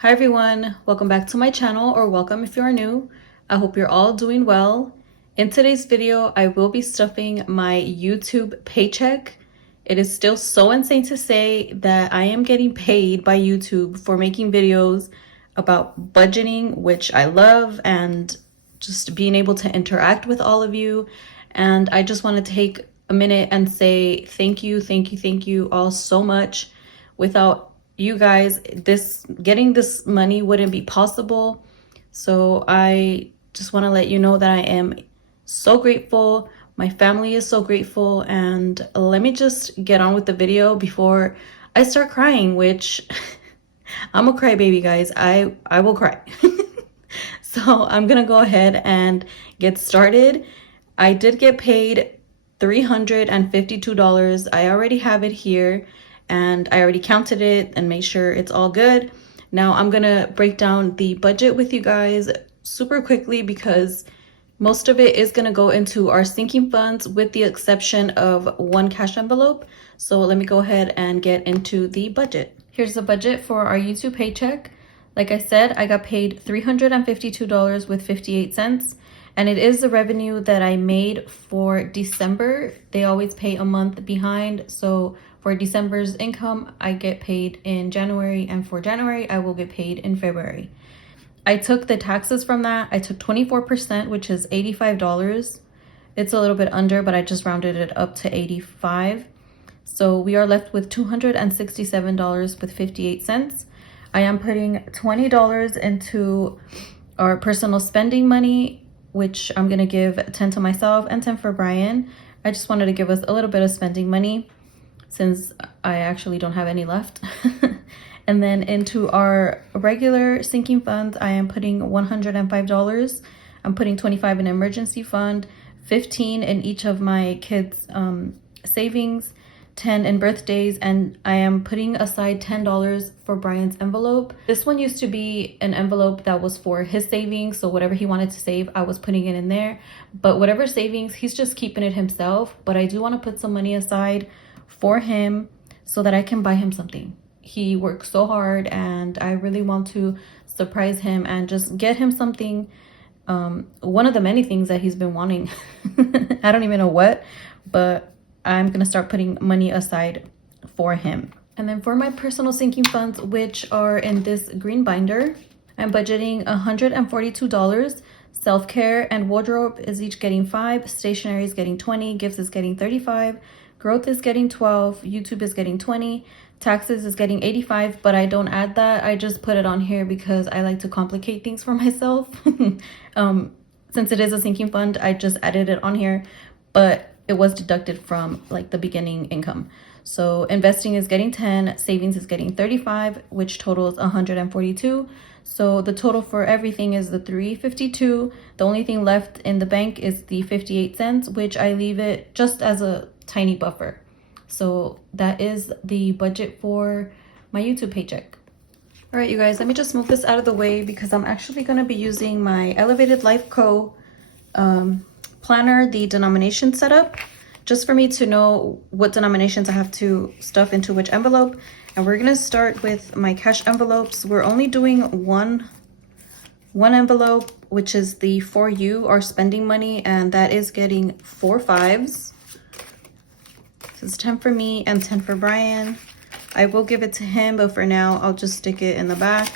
Hi everyone, welcome back to my channel, or welcome if you are new. I hope you're all doing well. In today's video, I will be stuffing my YouTube paycheck. It is still so insane to say that I am getting paid by YouTube for making videos about budgeting, which I love, and just being able to interact with all of you. And I just want to take a minute and say thank you all so much. Without you guys, getting this money wouldn't be possible. So I just want to let you know that I am so grateful. My family is so grateful. And let me just get on with the video before I start crying, which I'm a crybaby, guys. I will cry. So I'm gonna go ahead and get started. I did get paid $352. I already have it here and I already counted it and made sure it's all good. Now I'm gonna break down the budget with you guys super quickly because most of it is gonna go into our sinking funds with the exception of one cash envelope. So let me go ahead and get into the budget. Here's the budget for our YouTube paycheck. Like I said, I got paid $352 with 58 cents. And it is the revenue that I made for December. They always pay a month behind. So for December's income, I get paid in January. And for January, I will get paid in February. I took the taxes from that. I took 24%, which is $85. It's a little bit under, but I just rounded it up to 85. So we are left with $267 with 58 cents. I am putting $20 into our personal spending money, which I'm gonna give 10 to myself and 10 for Brian. I just wanted to give us a little bit of spending money since I actually don't have any left. And then into our regular sinking funds, I am putting $105. I'm putting 25 in emergency fund, 15 in each of my kids' savings, 10 in birthdays, and I am putting aside $10 for Brian's envelope. This one used to be an envelope that was for his savings, so whatever he wanted to save, I was putting it in there. But whatever savings, he's just keeping it himself. But I do want to put some money aside for him so that I can buy him something. He works so hard and I really want to surprise him and just get him something. One of the many things that he's been wanting. I don't even know what, but I'm gonna start putting money aside for him. And then for my personal sinking funds, which are in this green binder, I'm budgeting $142. Self-care and wardrobe is each getting 5, stationery is getting 20, gifts is getting 35, growth is getting 12, YouTube is getting 20, taxes is getting 85, but I don't add that. I just put it on here because I like to complicate things for myself. Since it is a sinking fund, I just added it on here, but it was deducted from like the beginning income. So investing is getting 10, savings is getting 35, which totals 142. So the total for everything is the 352. The only thing left in the bank is the 58 cents, which I leave it just as a tiny buffer. So that is the budget for my YouTube paycheck. All right, you guys, let me just move this out of the way because I'm actually going to be using my Elevated Life Co. planner, the denomination setup, just for me to know what denominations I have to stuff into which envelope. And we're gonna start with my cash envelopes. We're only doing one envelope, which is the for you, our spending money, and that is getting 4 5s. This is 10 for me and 10 for Brian. I will give it to him, but for now I'll just stick it in the back.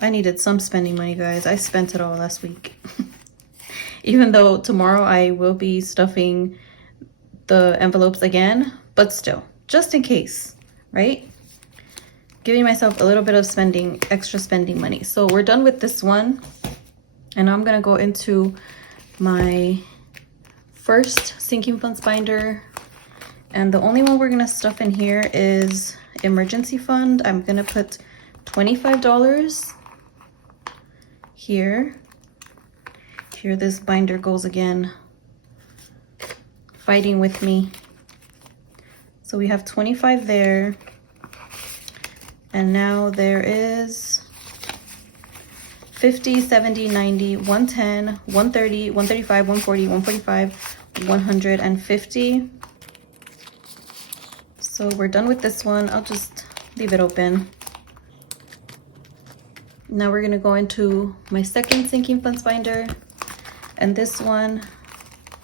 I needed some spending money, guys. I spent it all last week. Even though tomorrow I will be stuffing the envelopes again, but still, just in case, right? Giving myself a little bit of extra spending money. So we're done with this one. And I'm gonna go into my first sinking funds binder. And the only one we're gonna stuff in here is emergency fund. I'm gonna put $25 here. Here this binder goes again, fighting with me. So we have 25 there. And now there is 50, 70, 90, 110, 130, 135, 140, 145, 150. So we're done with this one. I'll just leave it open. Now we're gonna go into my second sinking funds binder. And this one,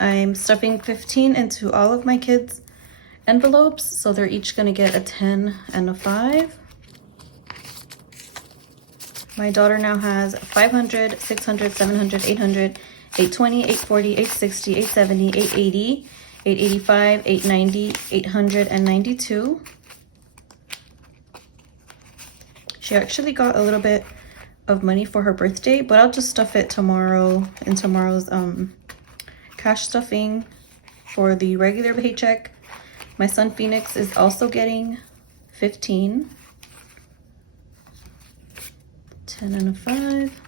I'm stuffing 15 into all of my kids' envelopes. So they're each gonna get a 10 and a 5. My daughter now has 500, 600, 700, 800, 820, 840, 860, 870, 880, 885, 890, 892. She actually got a little bit of money for her birthday, but I'll just stuff it tomorrow in tomorrow's cash stuffing for the regular paycheck. My son Phoenix is also getting 15. 10 and a 5.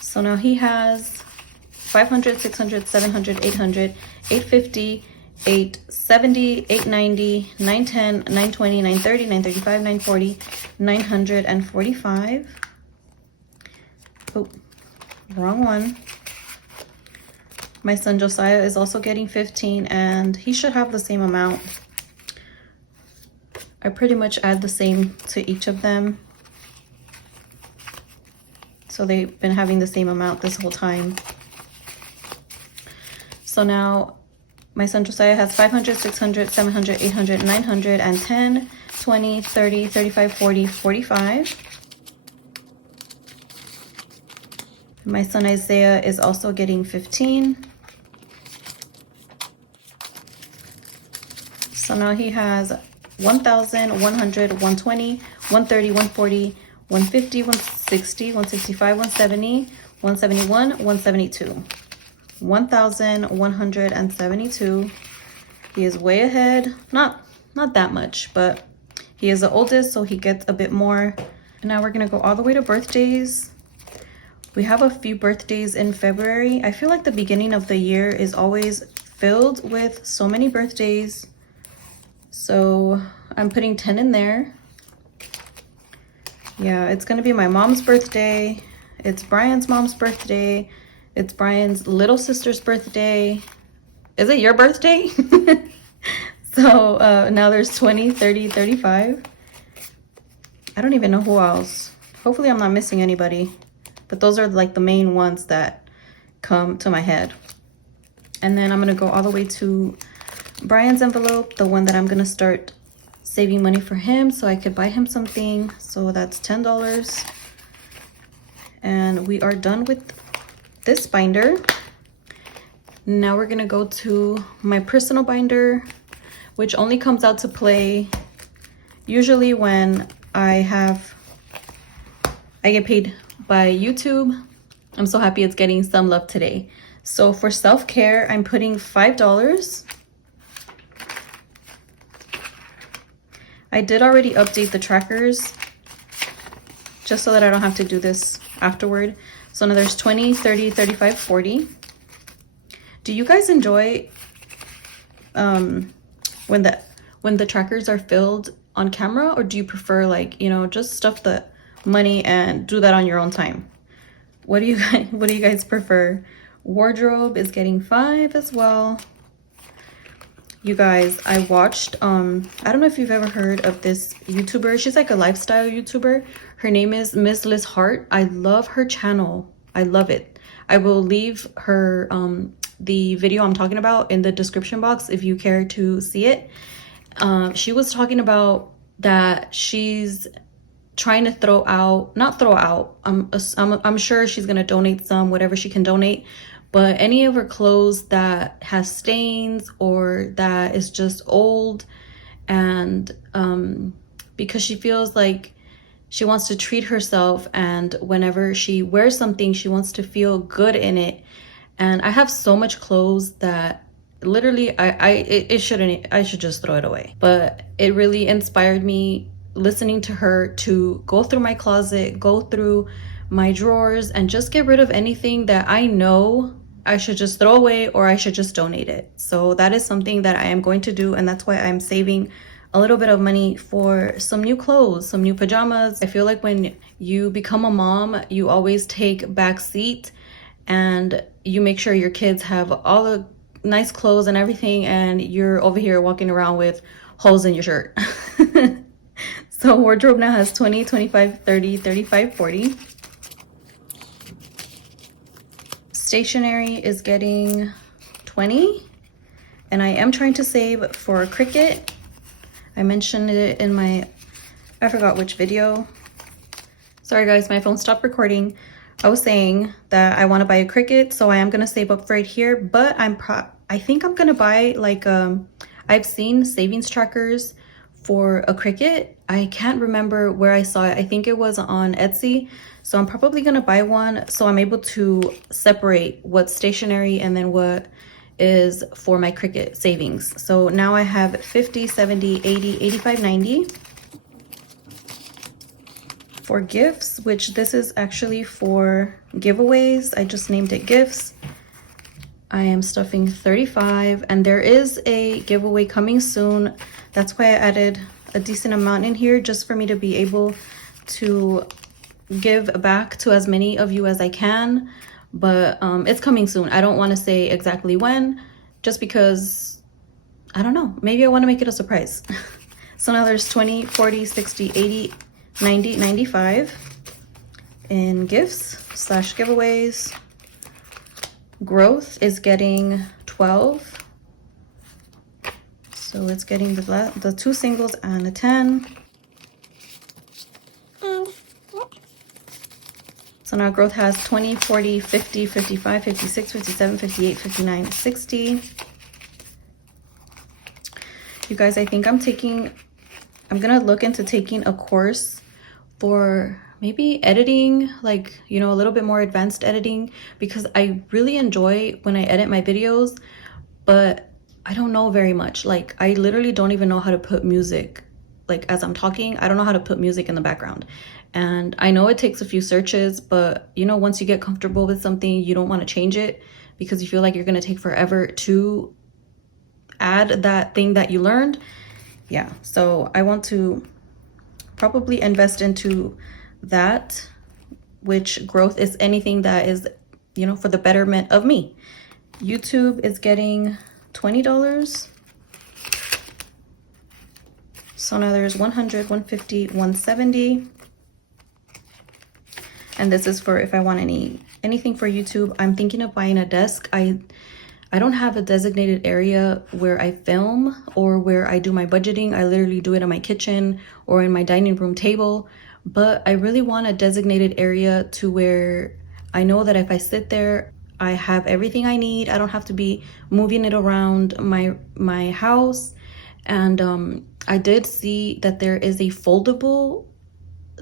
So now he has 500, 600, 700, 800, 850, 870, 890, 910, 920, 930, 935, 940, 945. Oh, wrong one. My son Josiah is also getting 15, and he should have the same amount. I pretty much add the same to each of them. So they've been having the same amount this whole time. So now my son Josiah has 500, 600, 700, 800, 900, and 10, 20, 30, 35, 40, 45. My son Isaiah is also getting 15. So now he has 1,000, 100, 120, 130, 140, 150, 160, 165, 170, 171, 172. 1,172. He is way ahead. Not that much, but he is the oldest, so he gets a bit more. And now we're gonna go all the way to birthdays. We have a few birthdays in February. I feel like the beginning of the year is always filled with so many birthdays. So I'm putting 10 in there. Yeah, it's gonna be my mom's birthday. It's Brian's mom's birthday. It's Brian's little sister's birthday. Is it your birthday? So now there's 20, 30, 35. I don't even know who else. Hopefully I'm not missing anybody. But those are like the main ones that come to my head. And then I'm gonna go all the way to Brian's envelope, the one that I'm gonna start saving money for him so I could buy him something. So that's $10. And we are done with this binder. Now we're gonna go to my personal binder, which only comes out to play usually when I get paid by YouTube. I'm so happy it's getting some love today. So for self-care, I'm putting $5. I did already update the trackers just so that I don't have to do this afterward. So now there's 20, 30, 35, 40. Do you guys enjoy when the trackers are filled on camera, or do you prefer, like, you know, just stuff the money and do that on your own time? What do you guys prefer? Wardrobe is getting 5 as well. You guys, I watched I don't know if you've ever heard of this YouTuber. She's like a lifestyle YouTuber. Her name is Miss Liz Hart. I love her channel. I love it. I will leave her the video I'm talking about in the description box if you care to see it. She was talking about that she's trying to I'm sure she's gonna donate some, whatever she can donate, but any of her clothes that has stains or that is just old, and because she feels like she wants to treat herself, and whenever she wears something she wants to feel good in it. And I have so much clothes that literally I should just throw it away. But it really inspired me listening to her to go through my closet, go through my drawers, and just get rid of anything that I know I should just throw away or I should just donate it. So that is something that I am going to do, and that's why I'm saving a little bit of money for some new clothes, some new pajamas. I feel like when you become a mom, you always take back seat and you make sure your kids have all the nice clothes and everything, and you're over here walking around with holes in your shirt. So wardrobe now has 20, 25, 30, 35, 40. Stationery is getting 20. And I am trying to save for Cricut. I mentioned it in my, I forgot which video. Sorry guys, my phone stopped recording. I was saying that I want to buy a Cricut, so I am going to save up right here, but I think I'm going to buy like, I've seen savings trackers for a Cricut. I can't remember where I saw it. I think it was on Etsy. So I'm probably going to buy one so I'm able to separate what's stationery and then what is for my Cricut savings. So now I have 50, 70, 80, 85, 90. For gifts, which this is actually for giveaways. I just named it gifts. I am stuffing 35, and there is a giveaway coming soon. That's why I added a decent amount in here, just for me to be able to give back to as many of you as I can. But it's coming soon. I don't want to say exactly when, just because I don't know, maybe I want to make it a surprise. So now there's 20, 40, 60, 80, 90, 95 in gifts / giveaways. Growth is getting 12. So it's getting the 2 singles and a 10. So now growth has 20, 40, 50, 55, 56, 57, 58, 59, 60. You guys, I think I'm gonna look into taking a course for maybe editing, like, you know, a little bit more advanced editing, because I really enjoy when I edit my videos, but I don't know very much. Like, I literally don't even know how to put music, like as I'm talking, I don't know how to put music in the background. And I know it takes a few searches, but you know, once you get comfortable with something, you don't want to change it because you feel like you're going to take forever to add that thing that you learned. Yeah, so I want to probably invest into that, which growth is anything that is, you know, for the betterment of me. YouTube is getting $20. So now there's 100, 150, 170. And this is for if I want anything for YouTube. I'm thinking of buying a desk. I don't have a designated area where I film or where I do my budgeting. I literally do it in my kitchen or in my dining room table. But I really want a designated area to where I know that if I sit there, I have everything I need. I don't have to be moving it around my house. And I did see that there is a foldable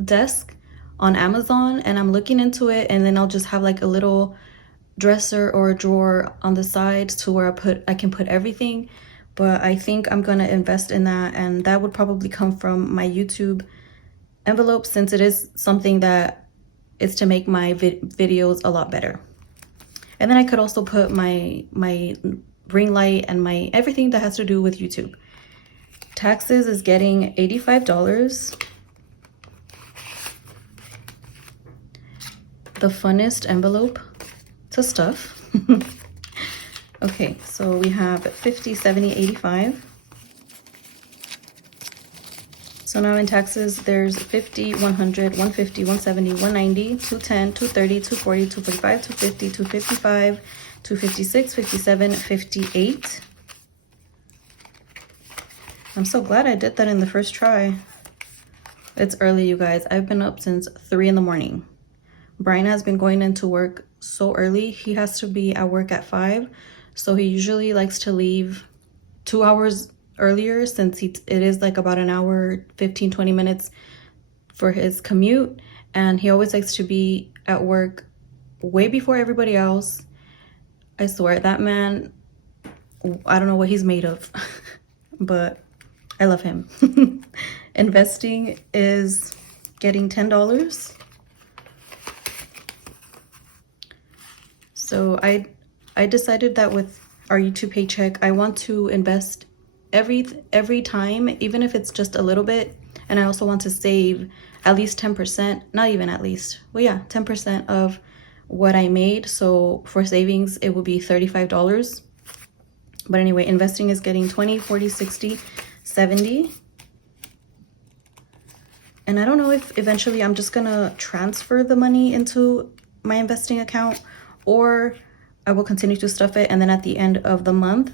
desk on Amazon, and I'm looking into it, and then I'll just have like a little dresser or a drawer on the side to where I can put everything. But I think I'm gonna invest in that, and that would probably come from my YouTube envelope, since it is something that is to make my videos a lot better. And then I could also put my ring light and my everything that has to do with YouTube. Taxes is getting $85. The funnest envelope to stuff. Okay, so we have 50, 70, 85. So now in taxes, there's 50, 100, 150, 170, 190, 210, 230, 240, 245, 250, 255, 256, 57, 58. I'm so glad I did that in the first try. It's early, you guys. I've been up since 3 in the morning. Brian has been going into work so early. He has to be at work at 5. So he usually likes to leave 2 hours earlier, since it is like about an hour, 15, 20 minutes for his commute. And he always likes to be at work way before everybody else. I swear, that man, I don't know what he's made of, but I love him. Investing is getting $10. So I decided that with our YouTube paycheck, I want to invest every time, even if it's just a little bit. And I also want to save at least 10%, not even at least, well, yeah, 10% of what I made. So for savings, it would be $35. But anyway, investing is getting 20, 40, 60, 70. And I don't know if eventually I'm just gonna transfer the money into my investing account, or I will continue to stuff it, and then at the end of the month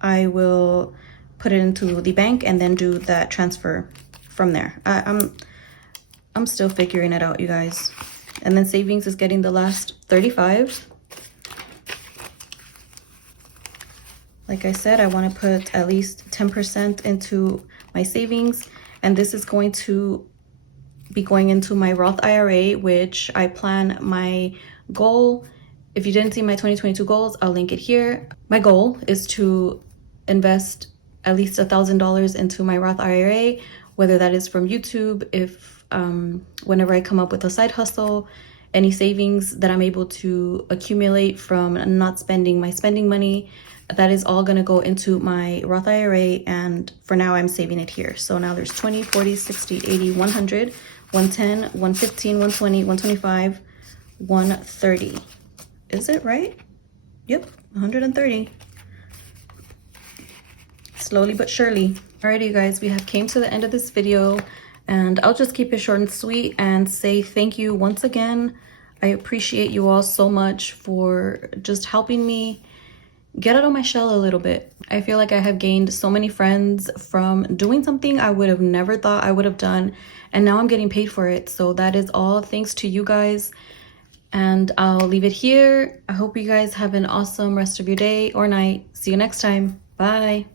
I will put it into the bank and then do that transfer from there. I'm still figuring it out, you guys. And then savings is getting the last 35. Like I said, I want to put at least 10% into my savings, and this is going to be going into my Roth IRA, which I plan my goal. If you didn't see my 2022 goals, I'll link it here. My goal is to invest at least $1,000 into my Roth IRA, whether that is from YouTube, if whenever I come up with a side hustle, any savings that I'm able to accumulate from not spending my spending money, that is all going to go into my Roth IRA. And for now, I'm saving it here. So now there's 20, 40, 60, 80, 100, 110, 115, 120, 125, 130. Is it right? Yep, 130. Slowly but surely. Alrighty, you guys, we have came to the end of this video, and I'll just keep it short and sweet and say thank you once again. I appreciate you all so much for just helping me get out of my shell a little bit. I feel like I have gained so many friends from doing something I would have never thought I would have done, and now I'm getting paid for it. So that is all thanks to you guys, and I'll leave it here. I hope you guys have an awesome rest of your day or night. See you next time. Bye.